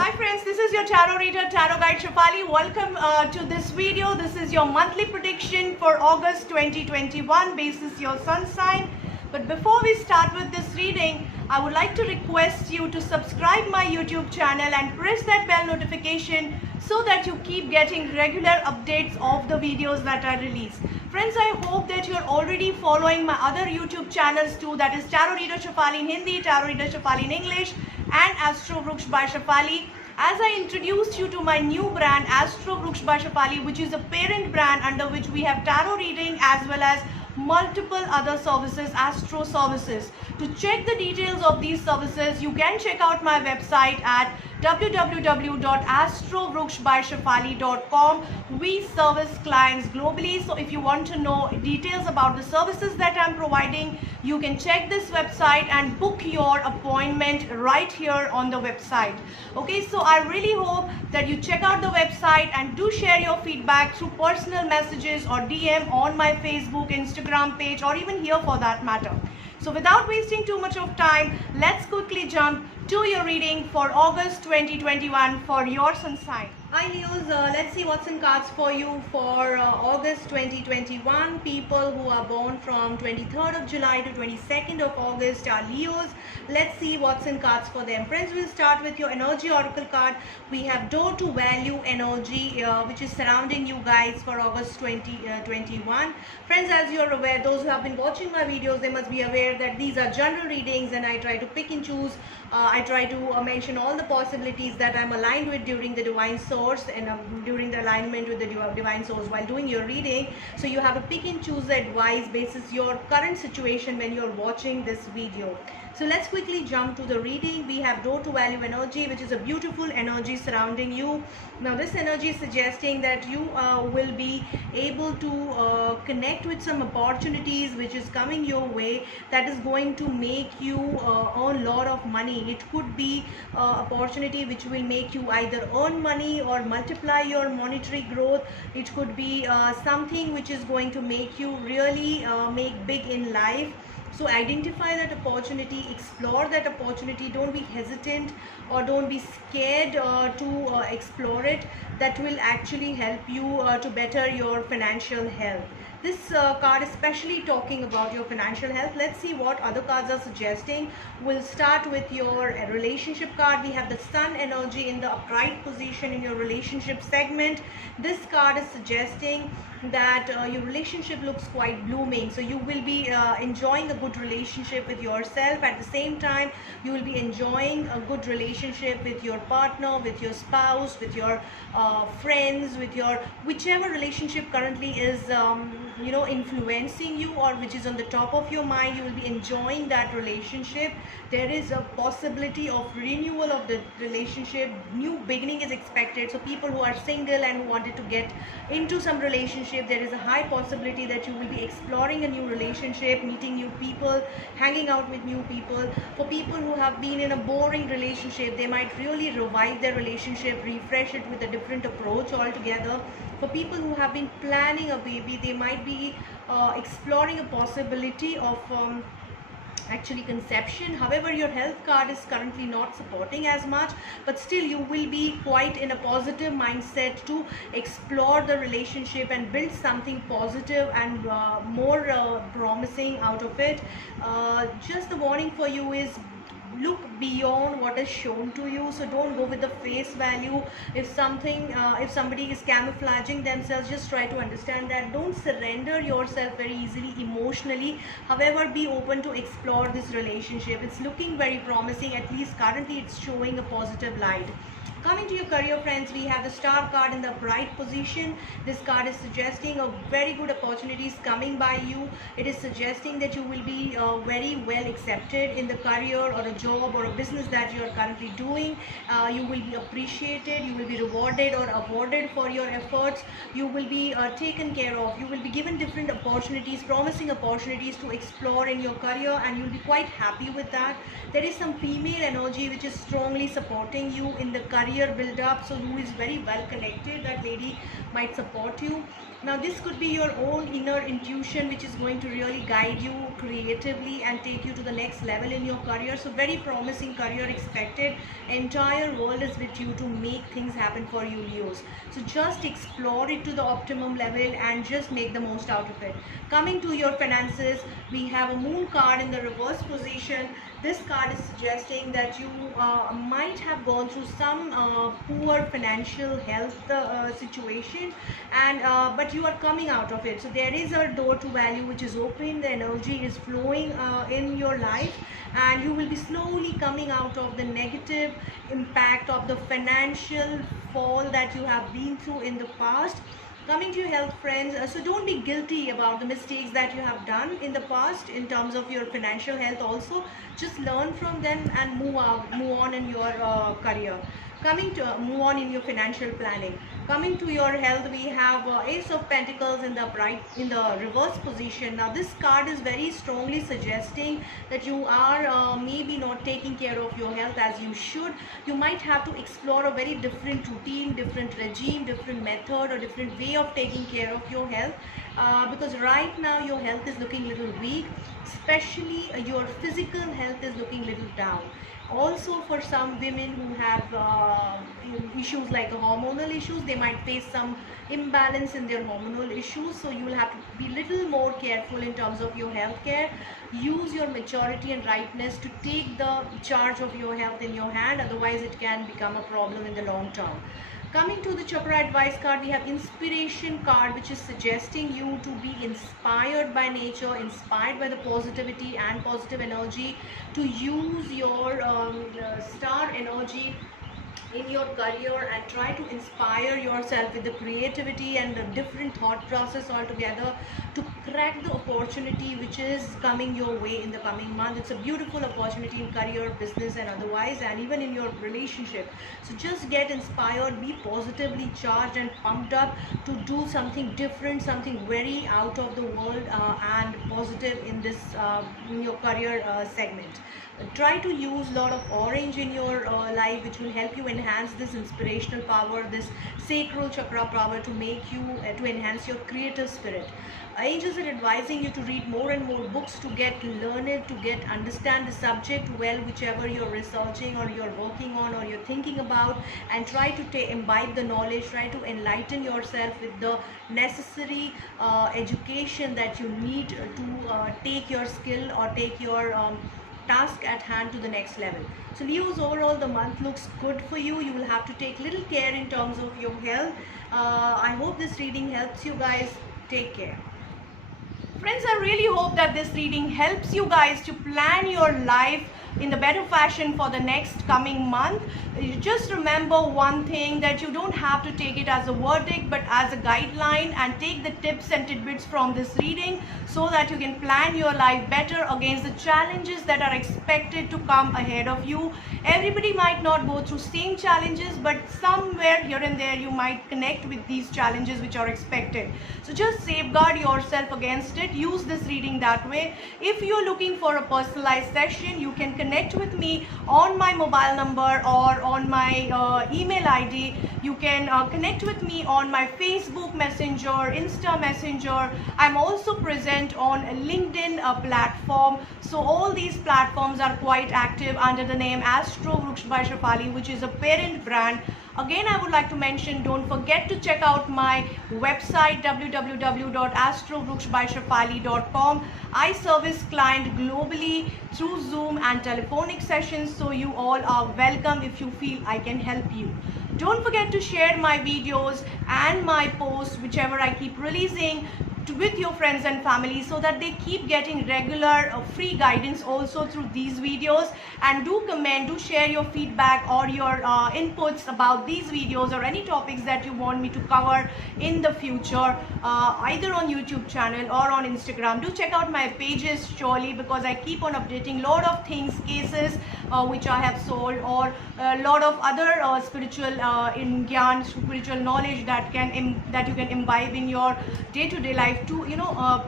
Hi friends, this is your tarot reader, tarot guide Shefali. Welcome to this video. This is your monthly prediction for August 2021 basis your sun sign. But before we start with this reading, I would like to request you to subscribe my YouTube channel and press that bell notification so that you keep getting regular updates of the videos that I release. Friends, I hope that you're already following my other YouTube channels too, that is Tarot Reader Shefali in Hindi, Tarot Reader Shefali in English, and Astro Vruksh by Shefali. As I introduced you to my new brand Astro Vruksh by Shefali, which is a parent brand under which we have tarot reading as well as multiple other services, astro services. To check the details of these services, you can check out my website at www.astrovruksbyshefali.com. We service clients globally, so if you want to know details about the services that I'm providing, you can check this website and book your appointment right here on the website. Okay, so I really hope that you check out the website and do share your feedback through personal messages or DM on my Facebook, Instagram page, or even here for that matter. So without wasting too much of time, let's quickly jump to your reading for August 2021 for your sun sign. Hi Leos, let's see what's in cards for you for August 2021. People who are born from 23rd of July to 22nd of August are Leos. Let's see what's in cards for them. Friends, we'll start with your energy oracle card. We have door to value energy which is surrounding you guys for August 2021. Friends, as you're aware, those who have been watching my videos, they must be aware that these are general readings and I try to pick and choose. I try to mention all the possibilities that I'm aligned with during the divine source and during the alignment with the divine source while doing your reading. So you have to pick and choose the advice basis your current situation when you're watching this video. So let's quickly jump to the reading. We have door to value energy, which is a beautiful energy surrounding you. Now this energy is suggesting that you will be able to connect with some opportunities which is coming your way that is going to make you earn a lot of money. It could be opportunity which will make you either earn money or multiply your monetary growth. It could be something which is going to make you really make big in life. So identify that opportunity, explore that opportunity. Don't be hesitant or don't be scared to explore it. That will actually help you to better your financial health. This card especially talking about your financial health. Let's see what other cards are suggesting. We'll start with your relationship card. We have the sun energy in the upright position in your relationship segment. This card is suggesting that your relationship looks quite blooming. So you will be enjoying a good relationship with yourself. At the same time, you will be enjoying a good relationship with your partner, with your spouse, with your friends, with your whichever relationship currently is influencing you or which is on the top of your mind. You will be enjoying that relationship. There is a possibility of renewal of the relationship. New beginning is expected. So people who are single and who wanted to get into some relationship, there is a high possibility that you will be exploring a new relationship, meeting new people, hanging out with new people. For people who have been in a boring relationship, they might really revive their relationship, refresh it with a different approach altogether. For people who have been planning a baby, they might be exploring a possibility of actually conception. However, your health card is currently not supporting as much, but still you will be quite in a positive mindset to explore the relationship and build something positive and more promising out of it. Just the warning for you is look beyond what is shown to you. So don't go with the face value. If somebody is camouflaging themselves, just try to understand that. Don't surrender yourself very easily emotionally. However, be open to explore this relationship. It's looking very promising. At least currently it's showing a positive light. Coming to your career, friends, we have the star card in the bright position. This card is suggesting a very good opportunities coming by you. It is suggesting that you will be very well accepted in the career or a job or a business that you are currently doing. You will be appreciated, you will be rewarded or awarded for your efforts. You will be taken care of. You will be given different opportunities, promising opportunities to explore in your career, and you will be quite happy with that. There is some female energy which is strongly supporting you in the career career build up, so who is very well connected, that lady might support you. Now this could be your own inner intuition which is going to really guide you creatively and take you to the next level in your career. So very promising career expected. Entire world is with you to make things happen for you, Leos. So just explore it to the optimum level and just make the most out of it. Coming to your finances, we have a moon card in the reverse position. This card is suggesting that you might have gone through some poor financial health situation, and but you are coming out of it. So there is a door to value which is open, the energy is flowing in your life, and you will be slowly coming out of the negative impact of the financial fall that you have been through in the past. Coming to your health, friends, so don't be guilty about the mistakes that you have done in the past in terms of your financial health. Also just learn from them and move on in your career. Coming to move on in your financial planning. Coming to your health, we have Ace of Pentacles in the reverse position. Now this card is very strongly suggesting that you are maybe not taking care of your health as you should. You might have to explore a very different routine, different regime, different method, or different way of taking care of your health, because right now your health is looking a little weak, especially your physical health is looking a little down. Also for some women who have issues like hormonal issues, they might face some imbalance in their hormonal issues, so you will have to be little more careful in terms of your health care. Use your maturity and rightness to take the charge of your health in your hand, otherwise it can become a problem in the long term. Coming to the chakra advice card, we have inspiration card, which is suggesting you to be inspired by nature, inspired by the positivity and positive energy, to use your star energy in your career and try to inspire yourself with the creativity and the different thought process altogether to crack the opportunity which is coming your way in the coming month. It's a beautiful opportunity in career, business and otherwise, and even in your relationship. So just get inspired, be positively charged and pumped up to do something different, something very out of the world and positive in this in your career segment. Try to use a lot of orange in your life, which will help you enhance this inspirational power, this sacral chakra power, to make you to enhance your creative spirit. Angels are advising you to read more and more books, to get learned, to get understand the subject well, whichever you're researching or you're working on or you're thinking about, and try to imbibe the knowledge, try to enlighten yourself with the necessary education that you need to take your skill or take your task at hand to the next level. So Leos, overall the month looks good for you. You will have to take little care in terms of your health. I hope this reading helps you guys. Take care. Friends, I really hope that this reading helps you guys to plan your life in the better fashion for the next coming month. You just remember one thing, that you don't have to take it as a verdict but as a guideline, and take the tips and tidbits from this reading so that you can plan your life better against the challenges that are expected to come ahead of you. Everybody might not go through same challenges, but somewhere here and there you might connect with these challenges which are expected. So just safeguard yourself against it. Use this reading that way. If you're looking for a personalized session, you can connect with me on my mobile number or on my email ID. You can connect with me on my Facebook Messenger, Insta Messenger. I'm also present on LinkedIn platform. So all these platforms are quite active under the name Astro Vruksh by Shefali, which is a parent brand. Again, I would like to mention, don't forget to check out my website www.astrovrukshabyshefali.com. I service clients globally through Zoom and telephonic sessions, so you all are welcome if you feel I can help you. Don't forget to share my videos and my posts, whichever I keep releasing, with your friends and family, so that they keep getting regular free guidance also through these videos. And do comment, do share your feedback or your inputs about these videos or any topics that you want me to cover in the future, either on YouTube channel or on Instagram. Do check out my pages surely, because I keep on updating lot of things, cases which I have sold, or a lot of other spiritual knowledge that you can imbibe in your day-to-day life, life, to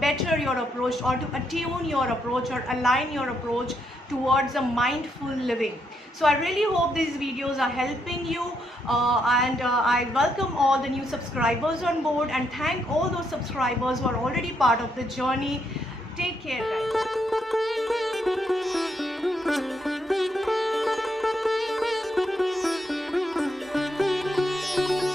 better your approach, or to attune your approach, or align your approach towards a mindful living. So I really hope these videos are helping you, and I welcome all the new subscribers on board, and thank all those subscribers who are already part of the journey. Take care, guys.